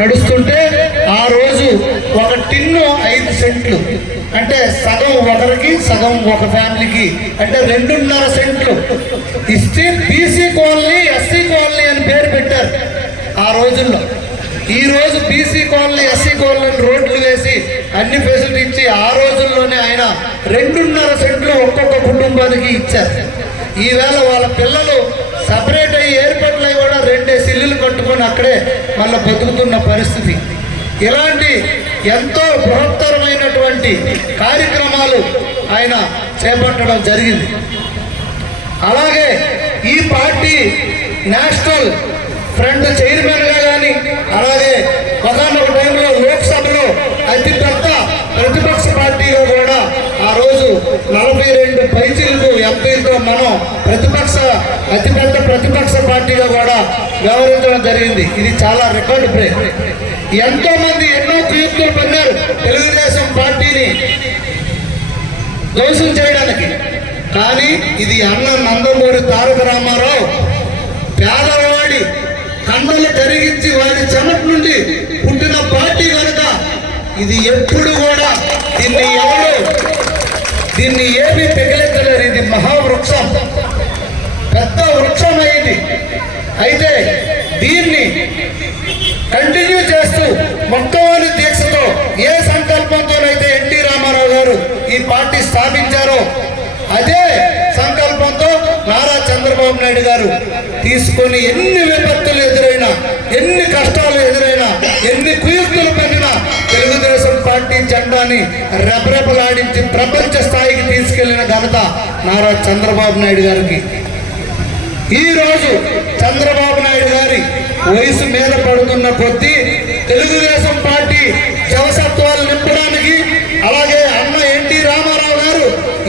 నడుస్తుంటే ఆ రోజు ఒక టిన్ను 5 సెంట్లు, అంటే సగం ఒకరికి సగం ఒక ఫ్యామిలీకి, అంటే 2.5 సెంట్లు ఇస్తే బీసీ కాలనీ ఎస్సీ కాలనీ అని పేరు పెట్టారు ఆ రోజుల్లో. ఈ రోజు బీసీ కాలనీ ఎస్సీ కాలనీ రోడ్లు వేసి అన్ని ఫెసిలిటీ ఇచ్చి ఆ రోజుల్లోనే ఆయన 2.5 సెంట్లు ఒక్కొక్క కుటుంబానికి ఇచ్చారు. ఈవేళ వాళ్ళ పిల్లలు సపరేట్ అయ్యి ఎయిర్పోర్ట్లు అయి కూడా 2 ఇల్లులు కట్టుకొని అక్కడే మళ్ళీ బతుకుతున్న పరిస్థితి. ఇలాంటి ఎంతో బృహత్తరమైనటువంటి కార్యక్రమాలు ఆయన చేపట్టడం జరిగింది. అలాగే ఈ పార్టీ నేషనల్ ఫ్రంట్ చైర్మన్గా కానీ, అలాగే ఒకనొక టైంలో లోక్సభలో అతిపెద్ద ప్రతిపక్ష పార్టీగా కూడా ఆ రోజు 42 పైచీలకు ఎంపీలతో మనం అతిపెద్ద ప్రతిపక్ష పార్టీగా కూడా వ్యవహరించడం జరిగింది. ఇది చాలా రికార్డు బ్రేక్. ఎంతో మంది ఎన్నో కుయుక్తులు పొందారు తెలుగుదేశం పార్టీని ధ్వంసం చేయడానికి. కానీ ఇది అన్న నందమూరి తారక రామారావు పేదవాడి కండలు కరిగించి వాడి చెమట నుండి పుట్టిన పార్టీ కనుక ఇది ఎప్పుడు కూడా దీన్ని ఏమీ పెగిలించలేరు. ఇది మహావృక్షం, పెద్ద వృక్షం అయింది. అయితే దీన్ని కంటిన్యూ చేస్తూ మొట్టమొదటి దీక్షతో ఏ సంకల్పంతోనైతే ఎన్టీ రామారావు గారు ఈ పార్టీ స్థాపించారో అదే సంకల్పంతో నారా చంద్రబాబు నాయుడు గారు తీసుకొని ఎన్ని విపత్తులు ఎదురైనా, ఎన్ని కష్టాలు ఎదురైనా, ఎన్ని కుయుక్తులు పడినా తెలుగుదేశం పార్టీ జెండాని రెపరెపలాడించి ప్రపంచ స్థాయికి తీసుకెళ్లిన ఘనత నారా చంద్రబాబు నాయుడు గారికి. ఈరోజు చంద్రబాబు నాయుడు గారి వయసు మీద పడుతున్న కొద్దీ తెలుగుదేశం పార్టీ జవసత్వాలు నింపడానికి, అలాగే అన్న ఎన్టీ రామారావు గారు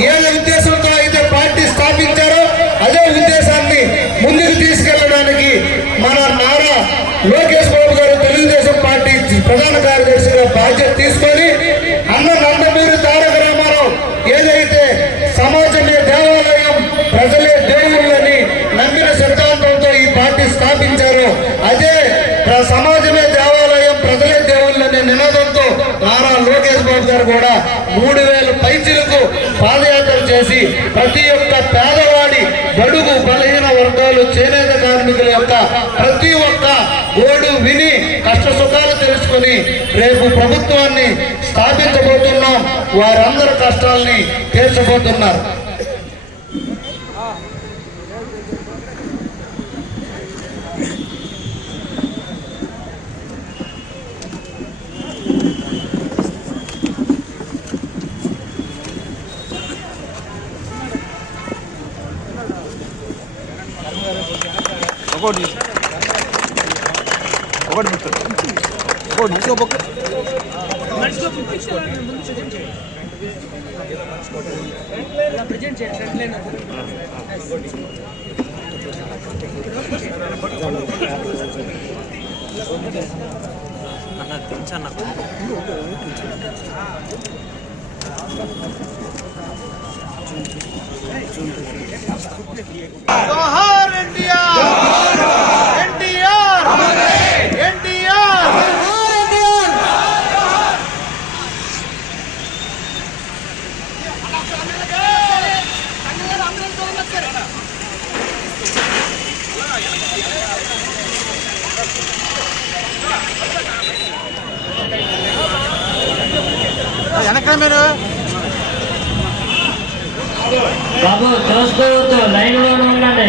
ఏ ఉద్దేశంతో అయితే పార్టీ స్థాపించారో అదే ఉద్దేశాన్ని ముందుకు తీసుకెళ్లడానికి మన నారా లోకేష్ బాబు గారు తెలుగుదేశం పార్టీ ప్రధాన కార్యదర్శిగా బాధ్యత తీసుకొని అన్న నందమూరి తారక రామారావు ఏదైతే సమాజమే దేవాలయం, ప్రజలే దేవుళ్ళని నమ్మిన సిద్ధాంతంతో ఈ పార్టీ స్థాపించారో అదే సమాజమే దేవాలయం, ప్రజలే దేవుళ్ళని నినాదంతో నారా లోకేష్ బాబు గారు కూడా 3000 పైచీలకు పాదయాత్ర చేసి ప్రతి ఒక్క పేదవాడి, బడుగు బలహీన వర్గాలు, చేనేత కార్మికుల యొక్క ప్రతి ఒక్క గోడు విని కష్ట సుఖాలు తెలుసుకొని రేపు ప్రభుత్వాన్ని స్థాపించబోతున్నాం. వారందరి కష్టాలని తీర్చబోతున్నారు. జోహార్ ఎన్టీఆర్, ఎన్టీఆర్, ఎన్టీఆర్. వెనక మీరు బాబు చూసుకోవద్దు, లైన్ లోనే ఉండండి.